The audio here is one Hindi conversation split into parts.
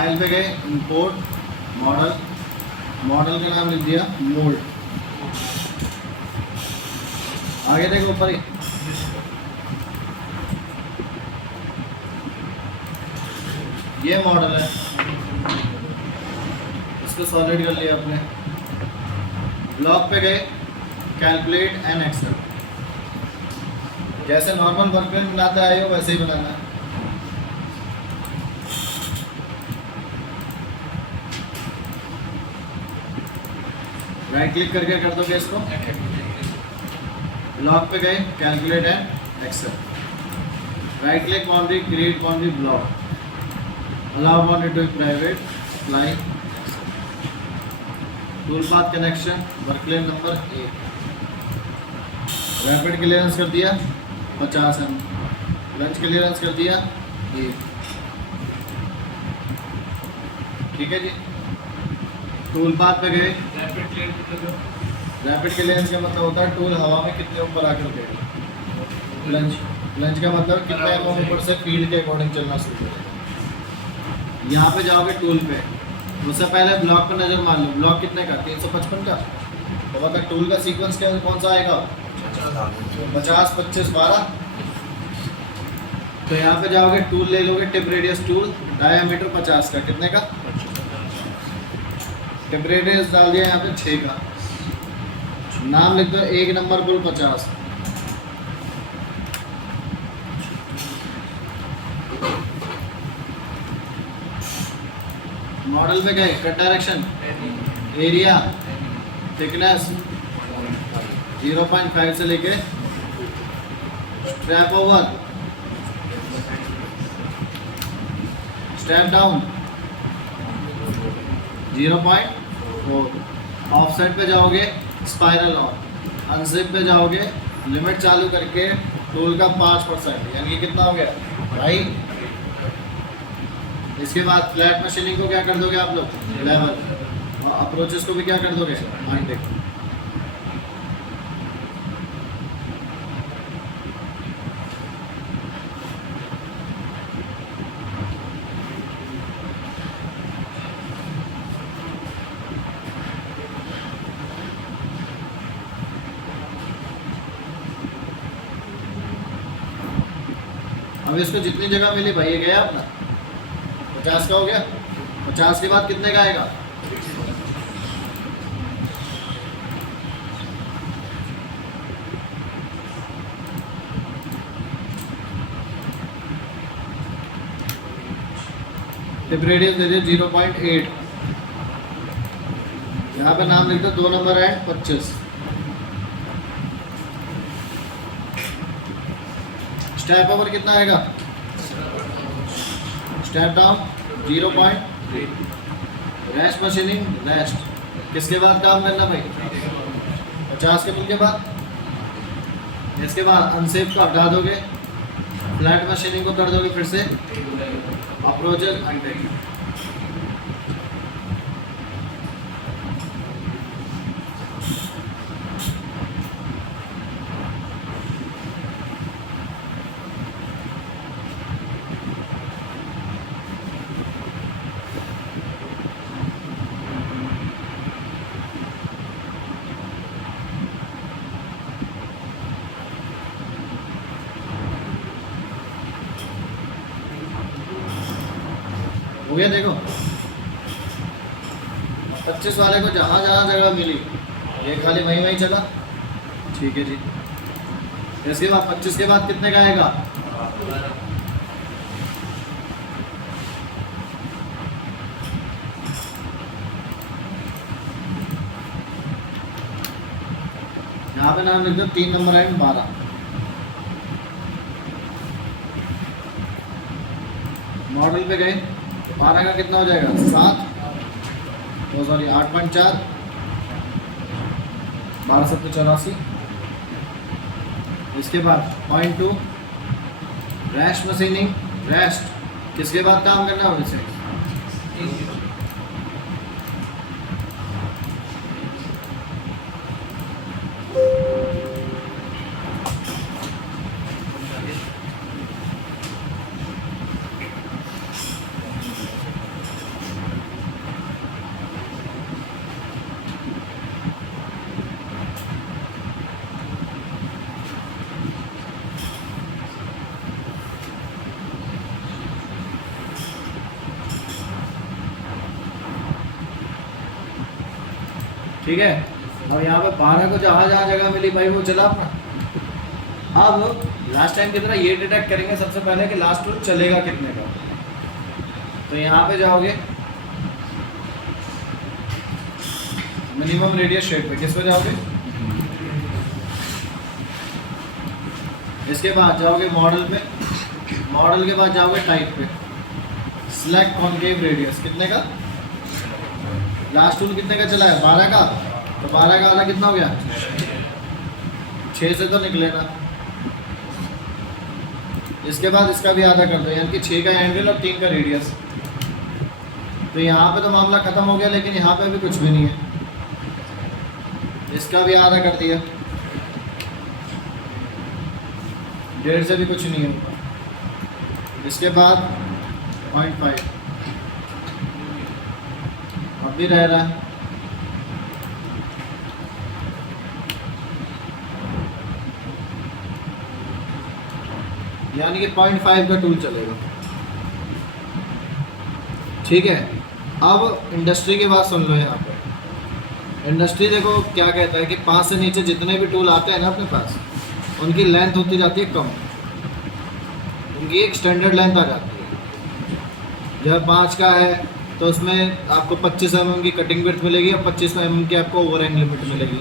फाइल पे गए, इंपोर्ट मॉडल, मॉडल का नाम लिख दिया मोल्ड। आगे देखो ऊपर ही, ये मॉडल है, इसको सॉलिड कर लिया आपने। ब्लॉक पे गए, कैलकुलेट एंड एक्सेल, जैसे नॉर्मल वर्कबेंच बनाते आए हो वैसे ही बनाना है। राइट क्लिक करके कर दोगे इसको। ब्लॉक पे गए, calculate and excel, right click boundary, create boundary block, allow boundary to private, apply, tool path connection, work lane number 1, rapid clearance कर दिया 50 एम, लंच क्लियरेंस कर दिया 1। ठीक है जी। टूल पाथ पे गए, रैपिड क्लियरेंस का मतलब होता है टूल हवा में कितने ऊपर आकर गए। लंच का मतलब कितना एमएम ऊपर से फील्ड के अकॉर्डिंग चलना शुरू करेगा। यहाँ पे जाओगे टूल पे, उससे पहले ब्लॉक पर नजर मार लो, ब्लॉक कितने का 355 का, तो मतलब टूल का सीक्वेंस क्या कौन सा आएगा 50 25 12। तो यहाँ पे जाओगे, टूल ले लोगे, टिप रेडियस टूल, डायामीटर 50 का, कितने का, टिप रेडियस डाल दिया यहाँ पे 6 का, नाम लिख दो 1 नंबर बुल 50। मॉडल पे गए, कट डायरेक्शन, एरिया, थिकनेस 0.5 से लेके strap over, strap down 0.4। Offset पे जाओगे, स्पाइरल ऑन, अनजिप पे जाओगे, लिमिट चालू करके टूल का 5%, यानी कि कितना हो गया भाई। इसके बाद फ्लैट मशीनिंग को क्या कर दोगे आप लोग, लेवल, और अप्रोचेस को भी क्या कर दोगे, अनटिक। अब इसको जितनी जगह मिली भाई, ये गया अपना 50 का हो गया। 50 के बाद कितने का आएगा, टिप रेडियस दे दिए 0.8, यहाँ पे नाम लिख दो 2 नंबर एंड 25। स्टेप ओवर कितना आएगा, step down 0.3, rest machining, rest किसके बाद काम करना भाई 50 के बिल के बाद। इसके बाद अनसेफ को हटा दोगे, फ्लैट मशीनिंग को कर दोगे फिर से, अप्रोचर अनटेक। हो गया। देखो 25 वाले को जहाँ जहाँ जगह मिली, ये खाली वहीं वहीं चला। ठीक है जी। इसके बाद 25 के बाद कितने का आएगा, यहाँ पे नाम लिख दो 3 नंबर एंड 12। मॉडल पे गए, 12 का कितना हो जाएगा 7, तो सॉरी 8.4, 1284। इसके बाद 0.2 रेस्ट मशीनिंग, रेस्ट किसके बाद काम करना है वैसे, ठीक है। और यहाँ पे 12 को जहाँ जहाँ जगह मिली भाई वो चला अपना। अब लास्ट टाइम की तरह ये डिटेक्ट करेंगे सबसे पहले कि लास्ट टूल चलेगा कितने का। तो यहाँ पे जाओगे मिनिमम रेडियस शेड पे, किस पे जाओगे? इसके बाद जाओगे मॉडल पे, मॉडल के बाद जाओगे टाइप पे, सिलेक्ट कॉनकेव रेडियस, कितने का? लास्ट टूल कितने का चला है? 12 का। तो 12 का वाला कितना हो गया? 6 से तो निकले ना। इसके बाद इसका भी आधा कर दो, यानी कि 6 का एंगल और 3 का रेडियस। तो यहाँ पे तो मामला ख़त्म हो गया, लेकिन यहाँ पे भी कुछ भी नहीं है। इसका भी आधा कर दिया, 1.5 से भी कुछ नहीं है। इसके बाद 0.5 अब भी रह रहा है। यानी कि 0.5 का टूल चलेगा। ठीक है। अब इंडस्ट्री की बात सुन लो। यहाँ पे इंडस्ट्री देखो क्या कहता है कि 5 से नीचे जितने भी टूल आते हैं ना अपने पास, उनकी लेंथ होती जाती है कम, उनकी एक स्टैंडर्ड लेंथ आ जाती है। जब 5 का है तो उसमें आपको 25 mm की कटिंग विड्थ मिलेगी और 25 mm की आपको ओवरहैंग लिमिट मिलेगी।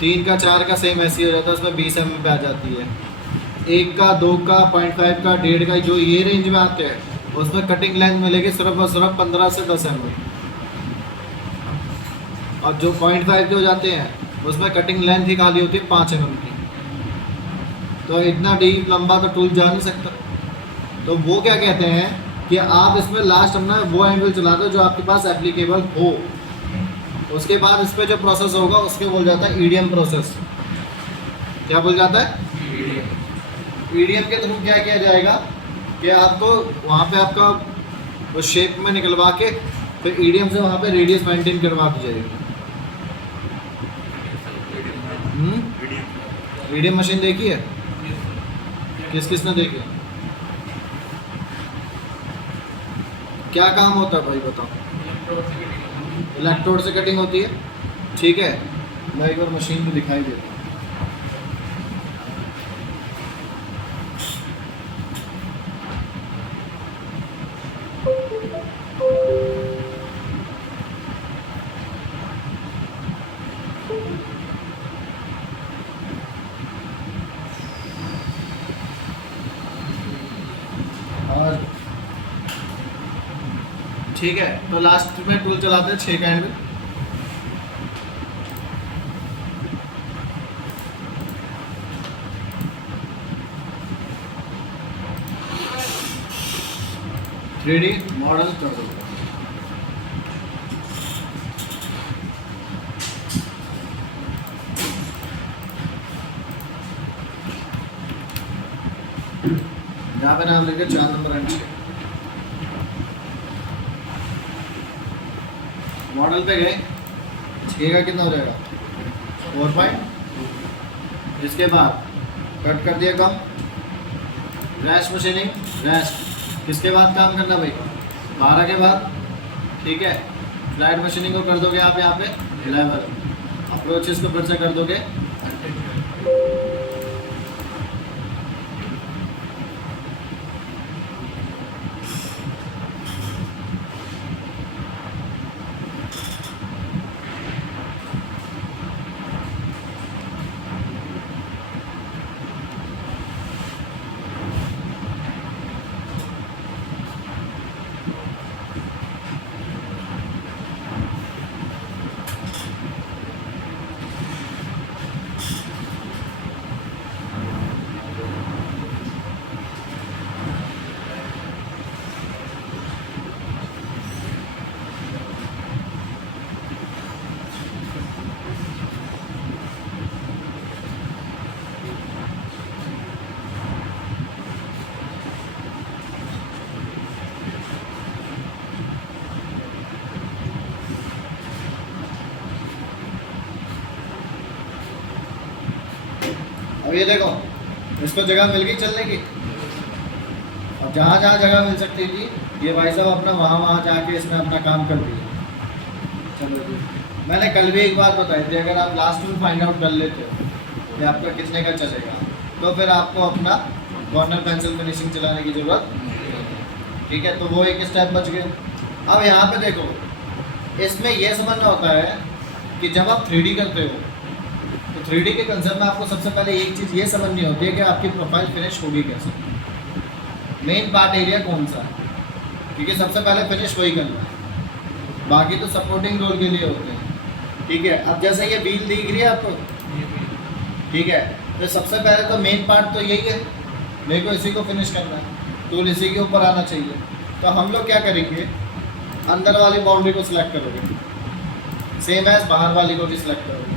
3 का 4 का सेम ऐसी हो जाता है, उसमें 20 mm पे आ जाती है। 1 का 2 का 0.5 का 1.5 का जो ये रेंज में आते हैं उसमें कटिंग लेंथ मिलेगी सिर्फ और सिर्फ 15 से 10 mm। और जो 0.5 के हो जाते हैं उसमें कटिंग लेंथ ही खाली होती है 5 mm की। तो इतना डीप लंबा तो टूल जा नहीं सकता। तो वो क्या कहते हैं कि आप इसमें लास्ट अपना वो एंगल चला दो जो आपके पास एप्लीकेबल हो। उसके बाद इस पर जो प्रोसेस होगा उसके बोल जाता है ईडीएम प्रोसेस। क्या बोल जाता है? ईडीएम के थ्रू क्या किया जाएगा कि आपको वहाँ पे आपका वो शेप में निकलवा के फिर ईडीएम से वहाँ पे रेडियस मेंटेन करवा दी जाएगी। ईडीएम मशीन देखी है? किस किस ने देखी है? क्या काम होता है भाई बताओ? इलेक्ट्रोड से कटिंग होती है। ठीक है, मैं एक बार मशीन में दिखाई देता हूँ। और ठीक है, तो लास्ट में टूल चलाते हैं 6 का एंगल। रेडी मॉडल कर दो। यहाँ पे नाम लिखे 4 नंबर एंड 6। मॉडल पे गए, 6 का कितना हो जाएगा? 4 इसके बाद कट कर दिया कम, रैश मशीनिंग, रैश किसके बाद काम करना भाई? 12 के बाद। ठीक है, फ्लैट मशीनिंग को कर दोगे आप यहाँ पे 11, अप्रोचेस को फिर से कर दोगे। अब ये देखो, इसको जगह मिल गई चलने की। अब जहाँ जहाँ जगह मिल सकती थी ये भाई साहब अपना वहाँ वहाँ जाके इसने अपना काम कर दिया। चलो जी। मैंने कल भी एक बात बताई थी, अगर आप लास्ट में फाइंड आउट कर लेते हो कि आपका कितने का चलेगा, तो फिर आपको अपना कॉर्नर पेंसिल फिनिशिंग चलाने की ज़रूरत नहीं है। ठीक है, तो वो एक स्टेप बच गया। अब यहाँ पे देखो, इसमें यह समझना होता है कि जब आप 3D करते हो तो 3D के कंसेप्ट में आपको सबसे पहले एक चीज़ ये समझनी होती है कि आपकी प्रोफाइल फिनिश होगी कैसे, मेन पार्ट एरिया कौन सा है, क्योंकि सबसे पहले फिनिश वही करना है, बाकी तो सपोर्टिंग रोल के लिए होते हैं। ठीक है, अब जैसे ये व्हील दिख रही है आपको, ठीक है, तो सबसे पहले तो मेन पार्ट तो यही है, मेरे को इसी को फिनिश करना है, टूल इसी के ऊपर आना चाहिए। तो हम लोग क्या करेंगे, अंदर वाली बाउंड्री को सिलेक्ट करोगे, सेम एज बाहर वाली को भी सिलेक्ट करोगे,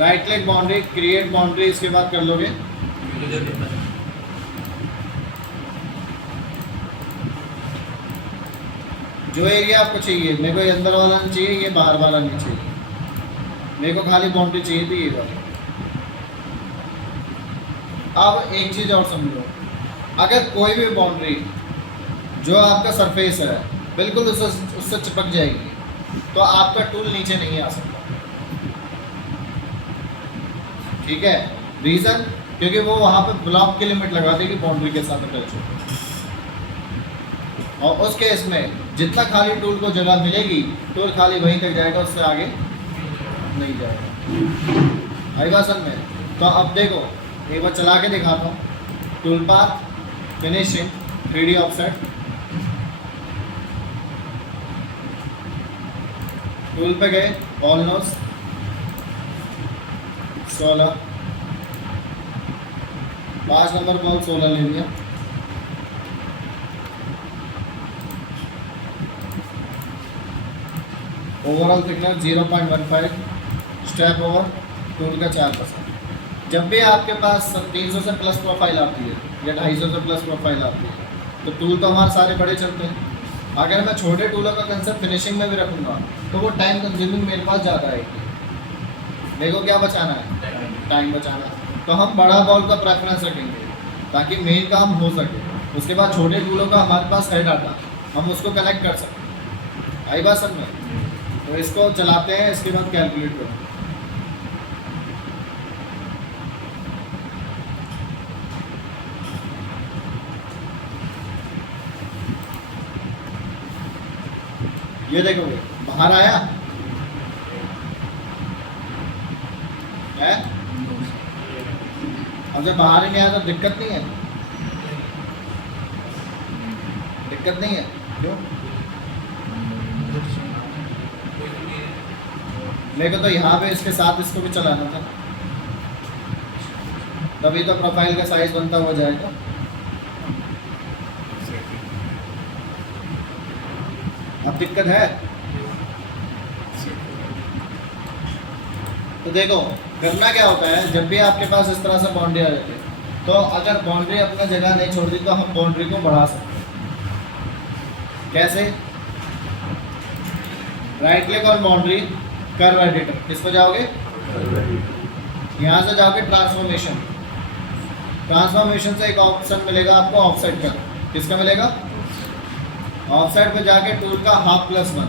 right click boundary, create boundary, इसके बाद कर लोगे जो एरिया आपको चाहिए। मेरे को ये अंदर वाला नहीं चाहिए, ये बाहर वाला नहीं चाहिए, मेरे को खाली बाउंड्री चाहिए थी ये वाली। अब एक चीज़ और समझो, अगर कोई भी बाउंड्री जो आपका सरफेस है बिल्कुल उससे चिपक जाएगी, तो आपका टूल नीचे नहीं आ सकता। ठीक है, रीज़न क्योंकि वो वहाँ पे ब्लॉक की लिमिट लगा देगी बाउंड्री के साथ अटैच हो, और उस केस में जितना खाली टूल को जगह मिलेगी, टूल खाली वहीं तक जाएगा, उससे आगे नहीं जाएगा। आई बात समझ में? तो अब देखो, एक बार चला के दिखाता हूँ, tool path, finishing, 3D offset, tool पे गए, ऑल नोज 16, 5 नंबर बॉल 16 ले लिया, overall thickness 0.15, step over tool का 4%। जब भी आपके पास 300 से प्लस प्रोफाइल आती है या 250 से प्लस प्रोफाइल आती है, तो टूल तो हमारे सारे बड़े चलते हैं। अगर मैं छोटे टूलों का कंसेप्ट फिनिशिंग में भी रखूँगा तो वो टाइम कंज्यूमिंग मेरे पास ज़्यादा आएगी। मेरे को क्या बचाना है? टाइम बचाना है। तो हम बड़ा बॉल का प्रेफरेंस रखेंगे ताकि मेन काम हो सके। उसके बाद छोटे टूलों का हमारे पास है डाटा, हम उसको कनेक्ट कर सकते। आई बात समझ में? तो इसको चलाते हैं, इसके बाद कैलकुलेट करो। ये देखोगे बाहर आया है, अब जब बाहर ही नहीं आया तो दिक्कत नहीं है, दिक्कत नहीं है। क्यों? मेरे को तो यहाँ पे इसके साथ इसको भी चलाना था, तभी तो प्रोफाइल का साइज बनता हुआ जाएगा। अब दिक्कत है तो देखो करना क्या होता है, जब भी आपके पास इस तरह से बाउंड्री आ जाती है, तो अगर बाउंड्री अपना जगह नहीं छोड़ दी तो हम बाउंड्री को बढ़ा सकते हैं। कैसे? Right click on boundary, curve editor, किस पर जाओगे? यहाँ से जाओगे ट्रांसफॉर्मेशन, ट्रांसफॉर्मेशन से एक ऑप्शन मिलेगा आपको ऑफसेट का। किसका मिलेगा? ऑफसेट पे जाके टूल का 1/2+1,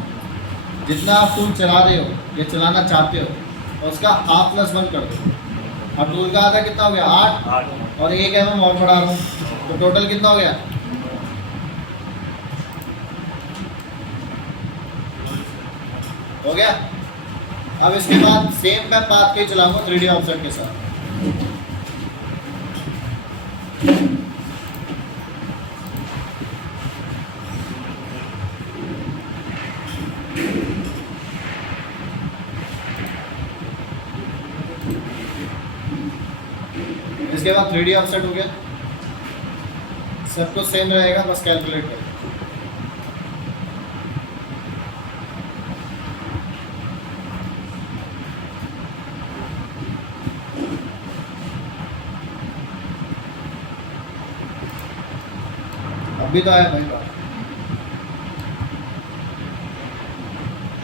जितना आप टूल चला रहे हो या चलाना चाहते हो उसका 1/2+1 कर दो। अब टूल का आधा कितना हो गया? 8 और 1 mm और बढ़ा रहा हूँ, तो टोटल कितना हो गया? हो गया। अब इसके बाद सेम मैं पाथ के चलाऊंगा 3D ऑफसेट के साथ। इसके बाद 3D ऑफसेट हो गया, सब कुछ सेम रहेगा, बस कैलकुलेट करें। अभी तो आया भाई बात,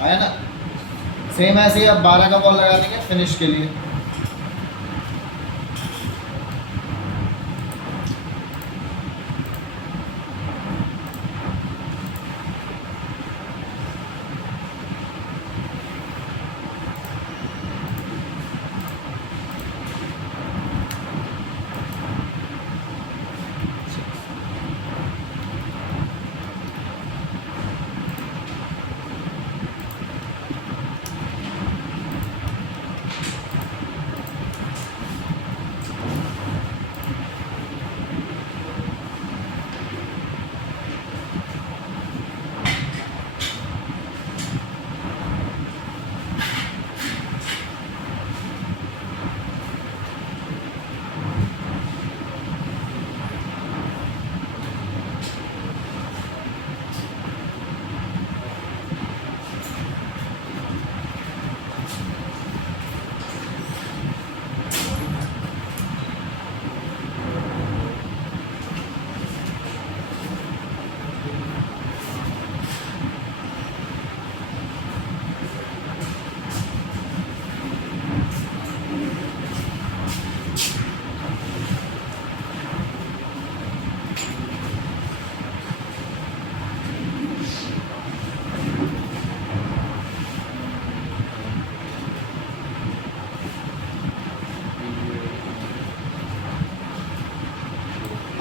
आया ना? सेम ऐसे ही अब 12 का बॉल लगा देंगे फिनिश के लिए।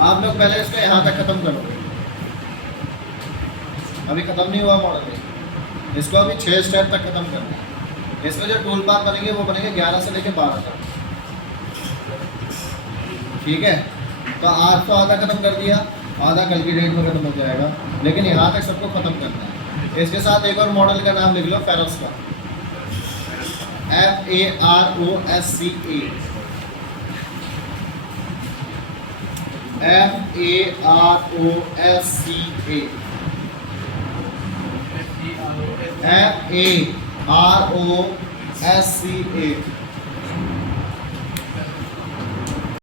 आप लोग पहले इसको यहाँ तक खत्म करो, अभी खत्म नहीं हुआ मॉडल, इसको अभी 6 स्टेप तक खत्म करना है। इसमें जो टूल पाथ बनेंगे वो बनेंगे 11 से लेकर 12 तक, ठीक है। तो आज तो आधा खत्म कर दिया, आधा कल की डेट में खत्म हो जाएगा, लेकिन यहाँ तक सबको खत्म करना है। इसके साथ एक और मॉडल का नाम लिख लो, फेरोस का, FAROSCA, FAROSCA, FAROSCA।